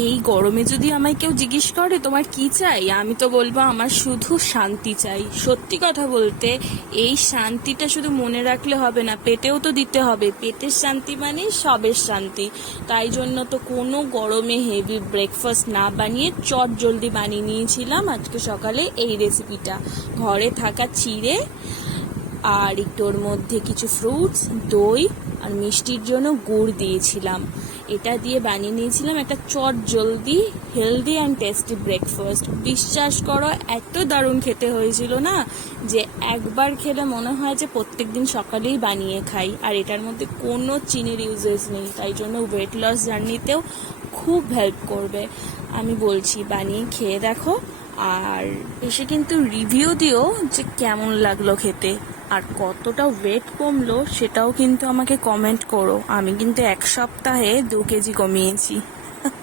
এই গরমে যদি আমায় কেউ জিজ্ঞেস করে, তোমার কি চাই? আমি তো বলব, আমার শুধু শান্তি চাই। সত্যি কথা বলতে, এই শান্তিটা শুধু মনে রাখলে হবে না, পেটেও তো দিতে হবে। পেটের শান্তি মানে সবের শান্তি। তাই জন্য তো কোনো গরমে হেভি ব্রেকফাস্ট না বানিয়ে চট জলদি বানিয়ে নিয়েছিলাম আজকে সকালে এই রেসিপিটা ঘরে থাকা চিড়ে আর একটু ওর মধ্যে কিছু ফ্রুটস দই আর মিষ্টির জন্য গুড় দিয়েছিলাম। এটা দিয়ে বানিয়ে নিয়েছিলাম একটা চট জলদি হেলদি অ্যান্ড টেস্টি ব্রেকফাস্ট বিশ্বাস করো, এত দারুণ খেতে হয়েছিল না যে একবার খেলে মনে হয় যে প্রত্যেক দিন সকালেই বানিয়ে খাই। আর এটার মধ্যে কোনো চিনির ইউজেস নেই, তাই জন্য ওয়েট লস জার্নিতেও খুব হেল্প করবে। আমি বলছি, বানিয়ে খেয়ে দেখো। আর এসে কিন্তু রিভিউ দিও যে কেমন লাগল খেতে। আর কতটা ওয়েট কমলো সেটাও কিন্তু আমাকে কমেন্ট করো। আমি কিন্তু এক সপ্তাহে দু কেজি কমিয়েছি।